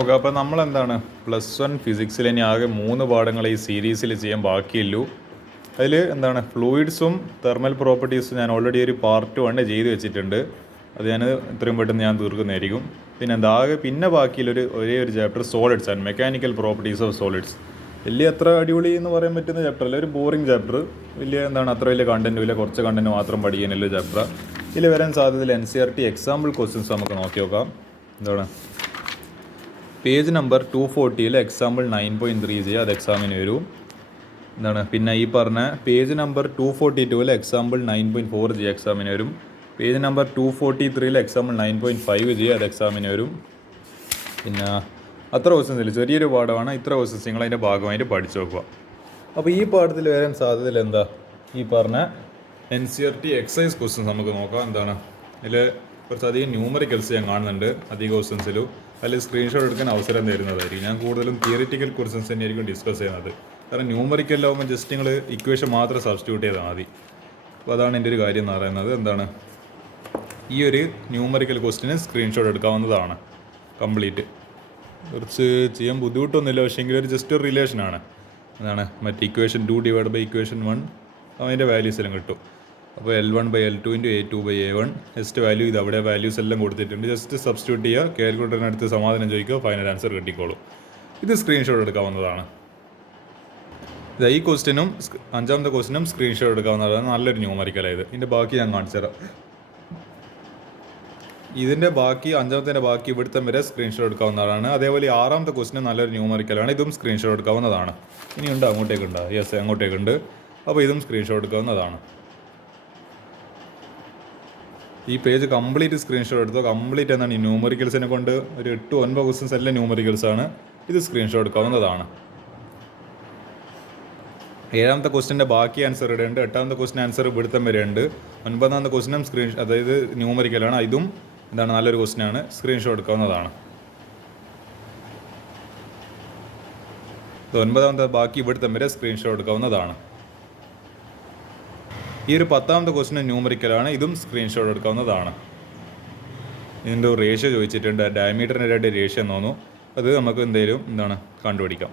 Okay, അപ്പോൾ നമ്മളെന്താണ് +1 ഫിസിക്സിൽ ഇനി ആകെ 3 പാഠങ്ങൾ ഈ സീരീസിൽ ചെയ്യാൻ ബാക്കിയുള്ളൂ. അതിൽ എന്താണ് ഫ്ലൂയിഡ്സും തെർമൽ പ്രോപ്പർട്ടീസും ഞാൻ ഓൾറെഡി ഒരു പാർട്ട് 1 ചെയ്ത് വെച്ചിട്ടുണ്ട്. അത് ഞാൻ ഇത്രയും പെട്ടെന്ന് ഞാൻ തീർക്കുന്നതായിരിക്കും. പിന്നെ ആകെ പിന്നെ ബാക്കിയുള്ളൊരു ഒരേ ഒരു chapter solids and mechanical properties of solids. വലിയ അത്ര അടിപൊളി എന്ന് പറയാൻ പറ്റുന്ന ചാപ്റ്റർ അല്ല, ഒരു ബോറിംഗ് ചാപ്റ്റർ. അത്ര വലിയ കണ്ടൻറ്റും ഇല്ല, കുറച്ച് കണ്ടൻറ്റ് മാത്രം പഠിക്കാനുള്ള ചാപ്റ്റർ. ഇതിൽ വരാൻ സാധ്യതയിൽ NCERT എക്സാമ്പിൾ ക്വസ്റ്റ്യൻസ് നമുക്ക് നോക്കി നോക്കാം. പേജ് നമ്പർ 240 എക്സാമ്പിൾ 9.3 ചെയ്യുക, അത് എക്സാമിന് വരും. പിന്നെ ഈ പറഞ്ഞ പേജ് നമ്പർ 242 എക്സാമ്പിൾ 9.4 ചെയ്യുക, എക്സാമിന് വരും. പേജ് നമ്പർ 243 എക്സാമ്പിൾ 9.5 ചെയ്യുക, അത് എക്സാമിന് വരും. പിന്നെ അത്ര ക്വസ്റ്റ്യൻസ് ഇല്ല, ചെറിയൊരു പാഠമാണ്. ഇത്ര ക്വസ്റ്റ്യൻസ് നിങ്ങൾ അതിൻ്റെ ഭാഗമായിട്ട് പഠിച്ചു നോക്കുക. അപ്പോൾ ഈ പാഠത്തിൽ വരാൻ സാധ്യതയിൽ ഈ പറഞ്ഞ NCERT എക്സസൈസ് ക്വസ്റ്റ്യൻസ് നമുക്ക് നോക്കാം. ഇതിൽ കുറച്ചധികം ന്യൂമറിക്കൽസ് ഞാൻ കാണുന്നുണ്ട് അധികം ക്വസ്റ്റ്യൻസിലും. അതിൽ സ്ക്രീൻഷോട്ട് എടുക്കാൻ അവസരം തരുന്നതായിരിക്കും. ഞാൻ കൂടുതലും തിയറിറ്റിക്കൽ ക്വസ്റ്റ്യൻസ് തന്നെയായിരിക്കും ഡിസ്കസ് ചെയ്യുന്നത്. കാരണം ന്യൂമറിക്കലാവുമ്പോൾ ജസ്റ്റ് നിങ്ങൾ ഇക്വേഷൻ മാത്രം സബ്സ്റ്റിറ്റ്യൂട്ട് ചെയ്താൽ മതി. അപ്പോൾ അതാണ് എൻ്റെ ഒരു കാര്യം എന്ന് പറയുന്നത്. ഈ ഒരു ന്യൂമറിക്കൽ ക്വസ്റ്റ്യന് സ്ക്രീൻഷോട്ട് എടുക്കാവുന്നതാണ്. കംപ്ലീറ്റ് കുറച്ച് ചെയ്യാൻ ബുദ്ധിമുട്ടൊന്നുമില്ല, പക്ഷേ എങ്കിലും ഒരു ജസ്റ്റ് ഒരു റിലേഷനാണ്. മറ്റേ ഇക്വേഷൻ 2 ഡിവൈഡ് ബൈ ഇക്വേഷൻ 1 അതിൻ്റെ വാല്യൂസ് എല്ലാം കിട്ടും. അപ്പോൾ L1/L2 × A2/A1 ജസ്റ്റ് വാല്യൂ ഇത് അവിടെ വാല്യൂസ് എല്ലാം കൊടുത്തിട്ടുണ്ട്. ജസ്റ്റ് സബ്സ്റ്റിറ്റ്യൂട്ട് ചെയ്യുക, കാൽക്കുലേറ്ററിനടുത്ത് സമാധാനം ചോദിക്കുക, ഫൈനൽ ആൻസർ കിട്ടിക്കോളും. ഇത് സ്ക്രീൻഷോട്ട് എടുക്കാവുന്നതാണ്. ഈ ക്വസ്റ്റ്യനും 5ാമത്തെ ക്വസ്റ്റ്യനും സ്ക്രീൻഷോട്ട് എടുക്കാവുന്നതാണ്. നല്ലൊരു ന്യൂമറിക്കലായത്. ഇതിൻ്റെ ബാക്കി ഞാൻ കാണിച്ചു തരാം. ഇതിൻ്റെ ബാക്കി 5ാമത്തെ ബാക്കി ഇവിടുത്തെ വരെ സ്ക്രീൻഷോട്ട് എടുക്കാവുന്നതാണ്. അതേപോലെ 6ാമത്തെ ക്വസ്റ്റ്യൻ നല്ലൊരു ന്യൂമറിക്കലാണ്. ഇതും സ്ക്രീൻഷോട്ട് എടുക്കാവുന്നതാണ്. ഇനിയുണ്ട്, അങ്ങോട്ടേക്കുണ്ട്. യെസ്, അങ്ങോട്ടേക്കുണ്ട്. അപ്പോൾ ഇതും സ്ക്രീൻഷോട്ട് എടുക്കാവുന്നതാണ്. ഈ പേജ് കംപ്ലീറ്റ് സ്ക്രീൻഷോട്ട് എടുത്തോ. കംപ്ലീറ്റ് ഈ ന്യൂമറിക്കൽസിനെ കൊണ്ട് ഒരു 8-9 ക്വസ്റ്റ്യൻസ് എല്ലാം ന്യൂമറിക്കൽസാണ്. ഇത് സ്ക്രീൻഷോട്ട് എടുക്കാവുന്നതാണ്. 7ാമത്തെ ക്വസ്റ്റ്യൻ്റെ ബാക്കി ആൻസർ ഇവിടെ ഉണ്ട്. 8ാമത്തെ ക്വസ്റ്റ്യൻ ആൻസർ ഇവിടുത്തെ വരെ ഉണ്ട്. 9ാമത്തെ ക്വസ്റ്റ്യനും അതായത് ന്യൂമറിക്കലാണ്. ഇതും നല്ലൊരു ക്വസ്റ്റ്യനാണ്, സ്ക്രീൻഷോട്ട് എടുക്കാവുന്നതാണ്. 9ാമത്തെ ബാക്കി ഇവിടുത്തെ വരെ സ്ക്രീൻഷോട്ട് എടുക്കാവുന്നതാണ്. ഈ ഒരു 10ാമത്തെ ക്വസ്റ്റ്യൻ ന്യൂമറിക്കലാണ്. ഇതും സ്ക്രീൻഷോട്ട് എടുക്കാവുന്നതാണ്. ഇതിൻ്റെ റേഷ്യോ ചോദിച്ചിട്ടുണ്ട്, ഡയമീറ്ററിൻ്റെ റേഷ്യോ എന്ന് തോന്നുന്നു. അത് നമുക്ക് കണ്ടുപിടിക്കാം.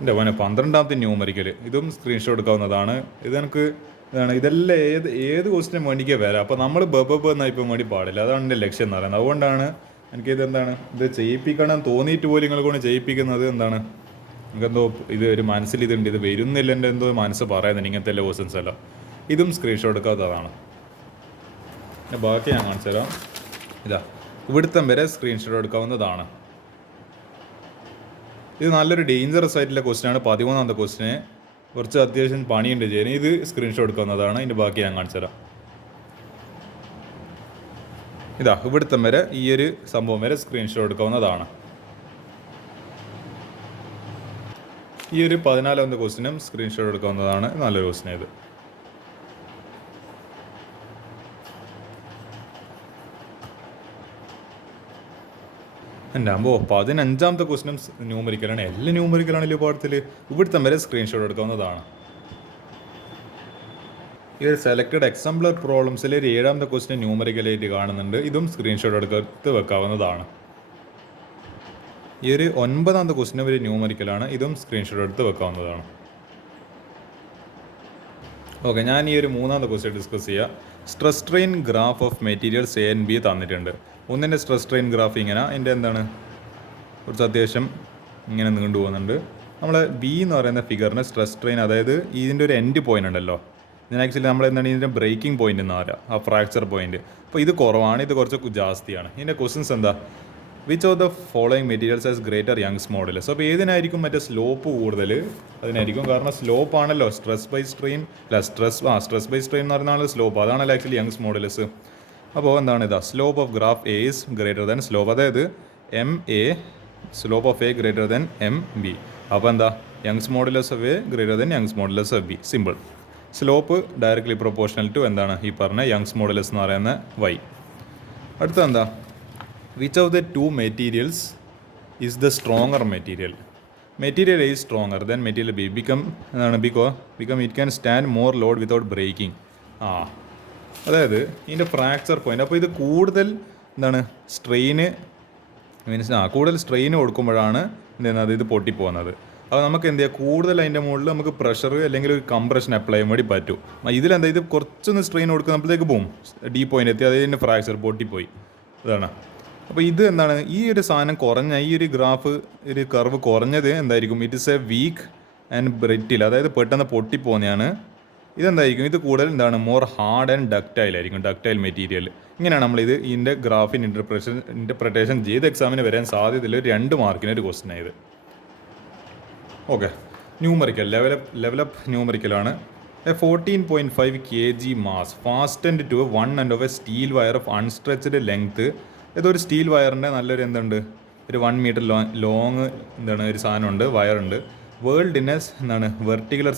എൻ്റെ 12ാമത്തെ ന്യൂമറിക്കൽ, ഇതും സ്ക്രീൻഷോട്ട് എടുക്കാവുന്നതാണ്. ഇത് ഇതെല്ലാം ഏത് ക്വസ്റ്റിനും വേണ്ടിക്കേ വരാം. അപ്പോൾ നമ്മൾ എന്നായി ഇപ്പം വേണ്ടി പാടില്ല. അതാണ് എൻ്റെ ലക്ഷ്യം എന്ന് പറയുന്നത്. അതുകൊണ്ടാണ് എനിക്കിത് ഇത് ചെയ്യിപ്പിക്കണം തോന്നിയിട്ട് പോലും നിങ്ങളെ കൊണ്ട് ചെയ്യിപ്പിക്കുന്നത്. എനിക്കെന്തോ ഇത് ഒരു മനസ്സിൽ ഇതുണ്ട്, ഇത് വരുന്നില്ല എൻ്റെ എന്തോ മനസ്സ് പറയുന്നുണ്ട് ഇങ്ങനത്തെ എല്ലാ ക്വസ്റ്റ്യൻസ് എല്ലാം. ഇതും സ്ക്രീൻഷോട്ട് എടുക്കാത്തതാണ്. ബാക്കി ഞാൻ കാണിച്ചു തരാം. ഇവിടുത്തെ വരെ സ്ക്രീൻഷോട്ട് എടുക്കാവുന്നതാണ്. ഇത് നല്ലൊരു ഡേഞ്ചറസ് ആയിട്ടുള്ള ക്വസ്റ്റ്യനാണ്. 13ാമത്തെ ക്വസ്റ്റ്യന് കുറച്ച് അത്യാവശ്യം പണിയുണ്ട് ചെയ്യാൻ. ഇത് സ്ക്രീൻഷോട്ട് എടുക്കാവുന്നതാണ്. ഇതിൻ്റെ ബാക്കി ഞാൻ കാണിച്ചു തരാം. ഇവിടുത്തെ വരെ ഈ ഒരു സംഭവം വരെ സ്ക്രീൻഷോട്ട് എടുക്കാവുന്നതാണ്. ഈ ഒരു 14ാമത്തെ ക്വസ്റ്റ്യനും സ്ക്രീൻഷോട്ട് എടുക്കാവുന്നതാണ്. നല്ലൊരു ക്വസ്റ്റ്യൻ ഇത്. എൻ്റെ 15ാമത്തെ ക്വസ്റ്റ്യനും ന്യൂമറിക്കലാണ്. എല്ലാം ന്യൂമറിക്കലാണല്ലോ പാഠത്തിൽ. ഇവിടുത്തെ വരെ സ്ക്രീൻഷോട്ട് എടുക്കാവുന്നതാണ്. ഈ ഒരു സെലക്റ്റഡ് എക്സാംപ്ലർ പ്രോബ്ലംസിൽ ഒരു 7ാമത്തെ ക്വസ്റ്റ്യൻ ന്യൂമറിക്കലായിട്ട് കാണുന്നുണ്ട്. ഇതും സ്ക്രീൻഷോട്ട് എടുത്ത് വെക്കാവുന്നതാണ്. ഈ ഒരു 9ാമത്തെ ക്വസ്റ്റ്യൻ ഒരു ന്യൂമറിക്കലാണ്. ഇതും സ്ക്രീൻഷോട്ട് എടുത്ത് വെക്കാവുന്നതാണ്. ഓക്കെ, ഞാൻ ഈ ഒരു 3ാമത്തെ ക്വസ്റ്റ്യൻ ഡിസ്കസ് ചെയ്യാം. Stress strain graph of materials A and B തന്നിട്ടുണ്ട്. ഒന്നിൻ്റെ സ്ട്രെസ് സ്ട്രെയിൻ ഗ്രാഫ് ഇങ്ങനെ, അതിൻ്റെ കുറച്ച് അത്യാവശ്യം ഇങ്ങനെ നീണ്ടു പോകുന്നുണ്ട്. നമ്മൾ B എന്ന് പറയുന്ന ഫിഗറിന് സ്ട്രെസ് സ്ട്രെയിൻ, അതായത് ഇതിൻ്റെ ഒരു എൻഡ് പോയിൻ്റ് ഉണ്ടല്ലോ, ഇതിന് ആക്ച്വലി ഇതിൻ്റെ ബ്രേക്കിംഗ് പോയിൻ്റ് എന്ന് പറയാം, ആ ഫ്രാക്ചർ പോയിൻ്റ്. അപ്പോൾ ഇത് കുറവാണ്, ഇത് കുറച്ച് ജാസ്തിയാണ്. ഇതിൻ്റെ questions which of the following materials has greater Young's modulus. അപ്പോൾ ഏതിനായിരിക്കും മറ്റേ സ്ലോപ്പ് കൂടുതൽ? അതിനായിരിക്കും. കാരണം സ്ലോപ്പ് ആണല്ലോ stress by strain by strain എന്ന് പറയുന്നതാണ് സ്ലോപ്പ്. അതാണല്ലോ ആക്ച്വലി യങ്സ് മോഡുലസ്. അപ്പോൾ slope of graph A is greater than slope, അതായത് MA, slope of A greater than MB. അപ്പോൾ Young's modulus of A greater than Young's modulus of B. Simple. Slope directly proportional to ഈ പറഞ്ഞ Young's modulus എന്ന് പറയുന്ന Y. അടുത്ത which of the two materials is the stronger material? Material A is stronger than material B. Become it can stand more load without breaking. അതായത് ഇതിൻ്റെ fracture point. അപ്പോൾ ഇത് കൂടുതൽ സ്ട്രെയിന് മീൻസ് കൂടുതൽ strain കൊടുക്കുമ്പോഴാണ് എന്ത് ചെയ്യുന്നത്, ഇത് പൊട്ടിപ്പോകുന്നത്. അപ്പോൾ നമുക്ക് എന്ത് ചെയ്യുക, കൂടുതൽ അതിൻ്റെ മുകളിൽ നമുക്ക് പ്രഷർ അല്ലെങ്കിൽ ഒരു കംപ്രഷൻ അപ്ലൈ ചെയ്യാൻ വേണ്ടി പറ്റും. ഇതിലെന്താ, ഇത് കുറച്ചൊന്ന് സ്ട്രെയിൻ കൊടുക്കുന്നപ്പോഴത്തേക്ക് പോവും ഡീ പോയിന്റ് എത്തി, അതിൻ്റെ ഫ്രാക്ചർ പൊട്ടിപ്പോയി. അതാണ്. അപ്പോൾ ഇത് എന്താണ്, ഈ ഒരു സാധനം കുറഞ്ഞ ഈ ഒരു ഗ്രാഫ്, ഒരു കർവ് കുറഞ്ഞത് എന്തായിരിക്കും, it is a weak and brittle, അതായത് പെട്ടെന്ന് പൊട്ടിപ്പോകുന്നതാണ്. ഇതെന്തായിരിക്കും, ഇത് കൂടുതൽ എന്താണ്, മോർ ഹാർഡ് ആൻഡ് ഡക്റ്റൈൽ ആയിരിക്കും, ഡക്റ്റൈൽ മെറ്റീരിയൽ. ഇങ്ങനെയാണ് നമ്മളിത് ഇതിൻ്റെ ഗ്രാഫിൻ ഇൻ്റർപ്രിട്ടേഷൻ ചെയ്ത് എക്സാമിന് വരാൻ സാധ്യതയുള്ള 2 മാർക്കിന് ഒരു ക്വസ്റ്റൻ ആയത്. ഓക്കെ, ന്യൂമറിക്കൽ ലെവലപ്പ് ന്യൂമറിക്കലാണ്. A 14.5 kg mass fastened to 1 end of a steel wire of unstretched length. ഇതൊരു സ്റ്റീൽ വയറിൻ്റെ നല്ലൊരു എന്തുണ്ട്, ഒരു 1 meter ലോങ് എന്താണ് ഒരു സാധനമുണ്ട്, വയറുണ്ട്. വേൾഡ് ഇൻ എസ് എന്താണ് വെർട്ടിക്കൽ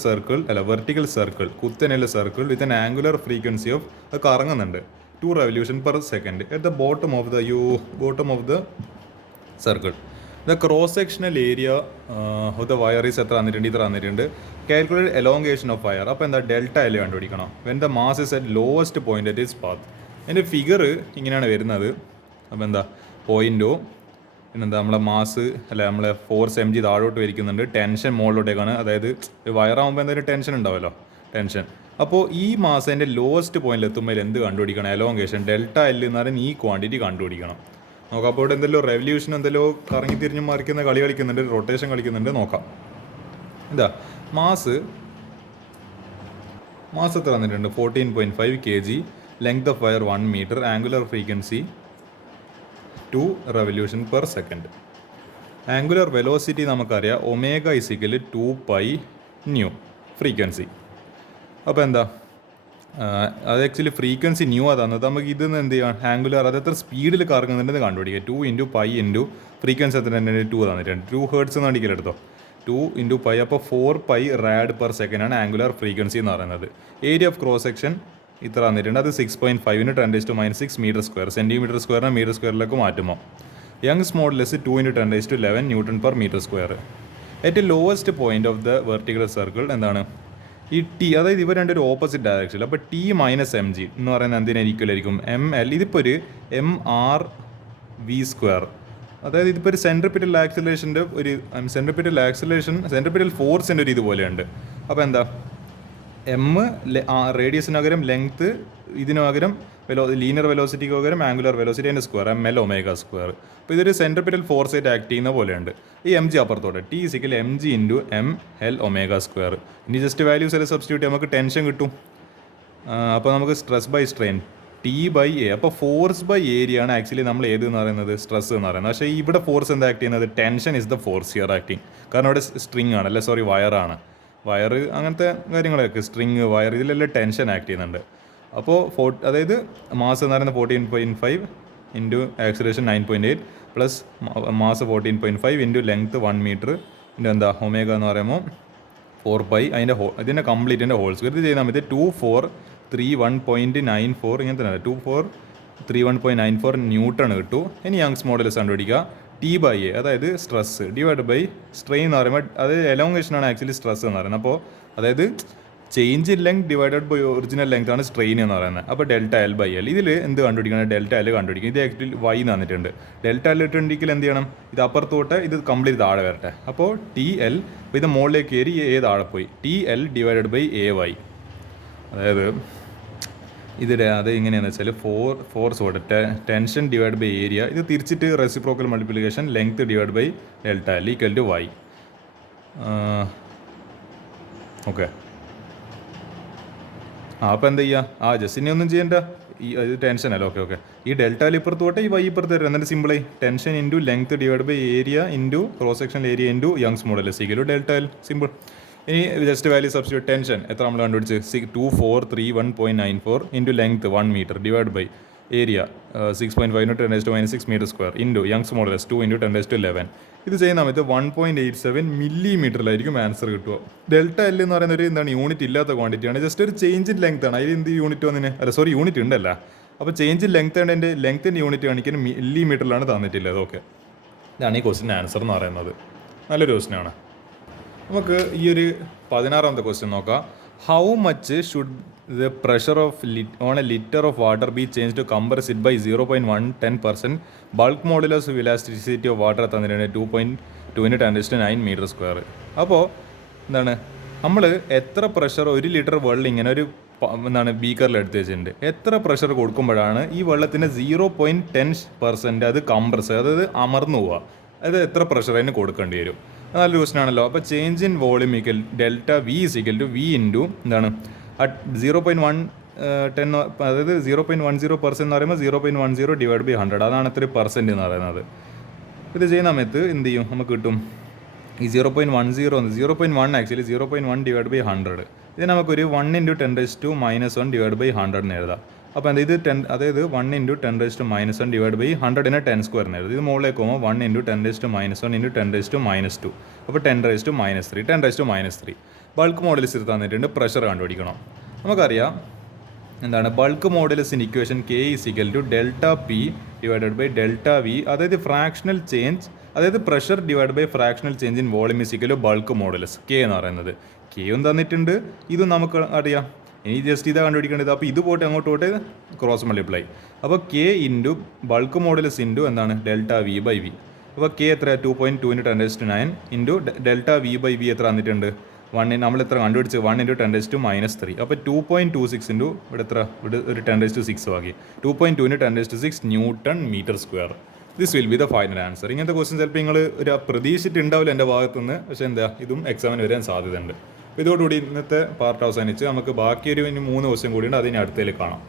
സർക്കിൾ, കുത്തനെയുള്ള circle with an angular frequency of, അത് കറങ്ങുന്നുണ്ട് 2 revolution per second at the bottom of the circle. The cross sectional area of the wire is എത്ര തന്നിട്ടുണ്ട്. Calculate elongation of wire. അപ്പോൾ എന്താ, delta L കണ്ടുപിടിക്കണം. When the mass is at lowest point at is path. എൻ്റെ figure ഇങ്ങനെയാണ് വരുന്നത്. അപ്പോൾ എന്താ, പോയിൻറ്റോ പിന്നെന്താ നമ്മളെ മാസ് നമ്മളെ ഫോഴ്സ് mg താഴോട്ട് വരിക്കുന്നുണ്ട്, ടെൻഷൻ മുകളിലോട്ടേക്കാണ്. അതായത് വയറാകുമ്പോൾ എന്തായാലും ടെൻഷൻ ഉണ്ടാവുമല്ലോ, ടെൻഷൻ. അപ്പോൾ ഈ മാസത്തിൻ്റെ ലോവസ്റ്റ് പോയിന്റിൽ എത്തുമ്പോൾ എന്ത് കണ്ടുപിടിക്കണം, എലോങ്കേഷൻ ഡെൽറ്റ എൽ എന്ന് പറയുന്ന ഈ ക്വാണ്ടിറ്റി കണ്ടുപിടിക്കണം. നോക്കാം. അപ്പോൾ ഇവിടെ എന്തെല്ലോ റെവല്യൂഷൻ എന്തെല്ലോ കറങ്ങി തിരിഞ്ഞ് മറിക്കുന്ന കളി കളിക്കുന്നുണ്ട്, റൊട്ടേഷൻ കളിക്കുന്നുണ്ട്. നോക്കാം. ഇതാ മാസ് എത്ര തന്നിട്ടുണ്ട്, 14.5 kg, length of wire 1 meter, angular frequency 2 revolution per second. Angular velocity നമുക്കറിയാം, ഒമേഗ ഇസിക്കൽ 2π ഫ്രീക്വൻസി. അപ്പോൾ എന്താ, അത് ആക്ച്വലി ഫ്രീക്വൻസി ആ തന്നത്. നമുക്ക് ഇതിൽ എന്ത് ചെയ്യാം, ആംഗുലർ അത് എത്ര സ്പീഡിൽ കറങ്ങുന്നുണ്ടെന്ന് കണ്ടുപിടിക്കുക. 2 × π ഫ്രീക്വൻസി എത്ര തന്നിട്ടുണ്ട്, 2 തന്നിട്ടുണ്ട്. 2 Hz എന്ന് അടിക്കലെടുത്തോ, 2 × π. അപ്പോൾ 4π rad/s ആണ് ആംഗുലർ ഫ്രീക്വൻസി എന്ന് പറയുന്നത്. ഏരിയ ഓഫ് ക്രോസ് സെക്ഷൻ ഇത്ര തന്നിട്ടുണ്ട്, അത് 6.5 × 10⁻⁻6 m², സെൻറ്റിമീറ്റർ സ്ക്വയറിനെ മീറ്റർ സ്ക്വയറിലേക്ക് മാറ്റുമ്പോൾ. Young's modulus 2 × 10⁻11 Nm/m². ഏറ്റവും lowest point of the vertical circle എന്താണ്, ഈ ടി, അതായത് ഇവ രണ്ടൊരു ഓപ്പോസിറ്റ് ഡയറക്ഷനിൽ. അപ്പോൾ T - mg എന്ന് പറയുന്നത് എന്തിനാ ഈക്വലായിരിക്കും, ml. ഇതിപ്പോൾ ഒരു mr/v². അതായത് ഇതിപ്പോൾ ഒരു സെൻട്രിപിറ്റൽ ആക്സിലേഷൻ്റെ ഒരു സെൻട്രിപിറ്റൽ ഫോഴ്സിൻ്റെ ഒരു ഇതുപോലെയുണ്ട്. അപ്പോൾ എന്താ, എം റേഡിയസിന് പകരം ലെങ്ത്ത്, ഇതിന് പകരം ലീനിയർ വെലോസിറ്റിക്ക് പകരം ആംഗുലർ വെലോസിറ്റി അതിൻ്റെ സ്ക്വയർ, ml ഒമേഗ സ്ക്വയർ. അപ്പോൾ ഇതൊരു സെൻട്രിപിറ്റൽ ഫോഴ്സ് ആയിട്ട് ആക്ട് ചെയ്യുന്ന പോലെയുണ്ട്. ഈ mg അപ്പുറത്തോടെ, T = mg × ml omega square. ഇനി ജസ്റ്റ് വാല്യൂസ് എല്ലാം സബ്സ്റ്റിറ്റ്യൂട്ട് നമുക്ക് ടെൻഷൻ കിട്ടും. അപ്പോൾ നമുക്ക് സ്ട്രെസ് ബൈ സ്ട്രെയിൻ T/A. അപ്പോൾ ഫോഴ്സ് ബൈ ഏരിയ ആണ് ആക്ച്വലി നമ്മൾ ഏതെന്ന് പറയുന്നത്, സ്ട്രെസ് എന്ന് പറയുന്നത്. പക്ഷേ ഇവിടെ ഫോഴ്സ് എന്താ ആക്ട് ചെയ്യുന്നത്, tension is the force here acting. കാരണം ഇവിടെ സ്ട്രിങ് ആണ്, വയറാണ്. വയർ അങ്ങനത്തെ കാര്യങ്ങളൊക്കെ, സ്ട്രിങ്, വയർ, ഇതിലെല്ലാം ടെൻഷൻ ആക്ട് ചെയ്യുന്നുണ്ട്. അപ്പോൾ അതായത് മാസ് എന്ന് പറയുന്നത് 14.5 × acceleration 9.8 plus mass 14.5 × length 1 meter എന്താ ഒമേഗ എന്ന് പറയുമ്പോൾ 4π, ഇതിൻ്റെ കംപ്ലീറ്റിൻ്റെ ഹോൾ സ്ക്വയർ. ഇത് ചെയ്താൽ മതി 2431.94 ഇങ്ങനത്തെ 2431.94 ന്യൂട്ടൺ കിട്ടും. ഇനി യങ്സ് മോഡുലസ് കണ്ടുപിടിക്കുക. T/A അതായത് സ്ട്രെസ് ഡിവൈഡ് ബൈ സ്ട്രെയിൻ എന്ന് പറയുമ്പോൾ, അത് എലോങ്ങേഷനാണ് ആക്ച്വലി സ്ട്രെസ് എന്ന് പറയുന്നത്. അപ്പോൾ അതായത് change in length divided by original length ആണ് സ്ട്രെയിൻ എന്ന് പറയുന്നത്. അപ്പോൾ ΔL/L. ഇതിൽ എന്ത് കണ്ടുപിടിക്കണം, ΔL കണ്ടുപിടിക്കും. ഇത് ആക്ച്വലി y തന്നിട്ടുണ്ട്. ΔL ഇട്ടുണ്ടെങ്കിൽ എന്ത് ചെയ്യണം, ഇത് അപ്പുറത്തോട്ട് ഇത് കംപ്ലീറ്റ് താഴെ വരട്ടെ. അപ്പോൾ TL, ഇത് മുകളിലേക്ക് കയറി A താഴെ പോയി, TL / AY. അതായത് ഇതിടെ അത് എങ്ങനെയാണെന്ന് വെച്ചാൽ ഫോഴ്സ് കൊടുത്ത് ടെൻഷൻ ഡിവൈഡ് ബൈ ഏരിയ, ഇത് തിരിച്ചിട്ട് reciprocal multiplication length divide by ΔL = y. Okay. അപ്പോൾ എന്താ ചെയ്യുക, ജസ്റ്റ് ഇനി ഒന്നും ചെയ്യേണ്ട, ഇത് ടെൻഷൻ അല്ല. ഓക്കെ. ഈ ΔL ഇപ്പുറത്തോട്ടെ ഈ y ഇപ്പുറത്ത് വരും. എന്നിട്ട് സിമ്പിളായി tension × length divide by area × cross section area × Young's modulus = ΔL. Simple. ഇനി ജസ്റ്റ് വാല്യൂ സബ്സ്റ്റിറ്റ്യൂട്ട്. ടെൻഷൻ എത്ര നമ്മൾ കണ്ടുപിടിച്ച്, 2431.94 × length 1 meter divide by area 6.5 × 10⁻6 m² × Young's modulus 2 × 10⁻11. ഇത് ചെയ്യുന്ന സമയത്ത് 1.87 millimeterലായിരിക്കും ആൻസർ കിട്ടുക. ΔL എന്ന് പറയുന്ന ഒരു എന്താണ് യൂണിറ്റ് ഇല്ലാത്ത ക്വാണ്ടിറ്റിയാണ്, ജസ്റ്റ് ഒരു ചേഞ്ച് ഇൻ ലെങ്ത് ആണ്. അതിൽ എന്ത് യൂണിറ്റ് വന്നിന്, യൂണിറ്റ് ഉണ്ടല്ല. അപ്പോൾ ചേഞ്ച് ഇൻ ലെങ്ത് ആണ്, എൻ്റെ ലെങ്ത്തിൻ്റെ യൂണിറ്റ് കാണിക്കാൻ മില്ലിമീറ്ററിലാണ് തന്നിട്ടില്ലത്. ഓക്കെ, ഇതാണ് ഈ ക്വസ്റ്റിൻ്റെ ആൻസർ എന്ന് പറയുന്നത്. നല്ലൊരു ക്വസ്റ്റിനാണ്. നമുക്ക് ഈ ഒരു 16ാമത്തെ ക്വസ്റ്റ്യൻ നോക്കാം. How much should the pressure of on a liter of water be changed to compress it by 0.110%. Bulk modulus of elasticity of water തന്നിട്ടുണ്ട് 2.2 × 10⁹ മീറ്റർ സ്ക്വയർ. അപ്പോൾ എന്താണ് നമ്മൾ എത്ര പ്രഷർ 1 ലിറ്റർ വെള്ളം ഇങ്ങനെ ഒരു ബീക്കറിൽ എടുത്ത് വെച്ചിട്ടുണ്ട്, എത്ര പ്രഷർ കൊടുക്കുമ്പോഴാണ് ഈ വെള്ളത്തിന് 0.10% അത് കംപ്രസ്, അതായത് അമർന്നു പോവുക, അത് എത്ര പ്രഷർ അതിന് കൊടുക്കേണ്ടി വരും? നല്ലൊരു ക്വസ്റ്റൻ ആണല്ലോ. അപ്പോൾ change in volume equal delta V is equal to V into എന്താണ് 0.110, അതായത് 0.10% എന്ന് പറയുമ്പോൾ 0.10 ഡിവൈഡ് ബൈ 100, അതാണ് എത്ര പെർസെൻറ്റ് എന്ന് പറയുന്നത്. ഇത് ചെയ്യുന്ന സമയത്ത് എന്ത് ചെയ്യും, നമുക്ക് കിട്ടും ഈ 0.1 ആക്ച്വലി 0.1 ഡിവൈഡ് ബൈ 100. ഇത് നമുക്കൊരു 1 × 10⁻⁻1 ഡിവൈഡ് ബൈ 100 എന്ന് എഴുതാം. അപ്പോൾ എന്താ ഇത് 10, അതായത് 1 × 10⁻⁻1 ഡിവൈഡ് ബൈ 100 10 സ്ക്വയർ എന്ന് എഴുതും. ഇത് മുകളിലേക്ക് പോകുമ്പോൾ 1 × 10⁻⁻1 × 10⁻², അപ്പോൾ 10⁻³ 10⁻³ ബൾക്ക് മോഡൽസ് തന്നിട്ടുണ്ട്. പ്രഷർ കണ്ടുപിടിക്കണം. നമുക്കറിയാം എന്താണ് ബൾക്ക് മോഡുലസിൻ്റെ equation K is equal to delta P divided by delta V, അതായത് ഫ്രാക്ഷണൽ ചേഞ്ച്, അതായത് pressure divide by fractional change in volume is equal to bulk modulus K എന്ന് പറയുന്നത്. Kയും തന്നിട്ടുണ്ട്, ഇതും നമുക്ക് അറിയാം. ഇനി ജസ്റ്റ് ഇതാണ് കണ്ടുപിടിക്കേണ്ടത്. അപ്പോൾ ഇത് പോട്ടെ അങ്ങോട്ട് പോട്ടെ ക്രോസ് മൾട്ടിപ്ലൈ. അപ്പോൾ K into bulk modulus into എന്താണ് ഡെൽറ്റ വി ബൈ വി. അപ്പോൾ K എത്ര 2.2 × 10⁻⁹ into delta V by V എത്ര തന്നിട്ടുണ്ട് 1, നമ്മൾ എത്ര കണ്ടുപിടിച്ച് 1 × 10⁻³ അപ്പോൾ 2.26 ഇൻറ്റു ഇവിടെ എത്ര, ഇവിടെ ഒരു 10⁶ ആക്കി 2.2 × 10⁶ newton metre square. This will be the final answer. ഇങ്ങനത്തെ ക്വസ്റ്റ്യൻ ചിലപ്പോൾ നിങ്ങൾ ഒരു പ്രതീക്ഷിച്ചിട്ടുണ്ടാവില്ല എൻ്റെ ഭാഗത്തുനിന്ന്, പക്ഷേ എന്താ ഇതും എക്സാമിന് വരാൻ സാധ്യതയുണ്ട്. അപ്പോൾ ഇതോടുകൂടി ഇന്നത്തെ പാർട്ട് അവസാനിച്ച് നമുക്ക് ബാക്കി ഒരു 3 ക്വസ്റ്റ്യൻ കൂടിയുണ്ട്, അതിന് അടുത്തേക്ക് കാണാം.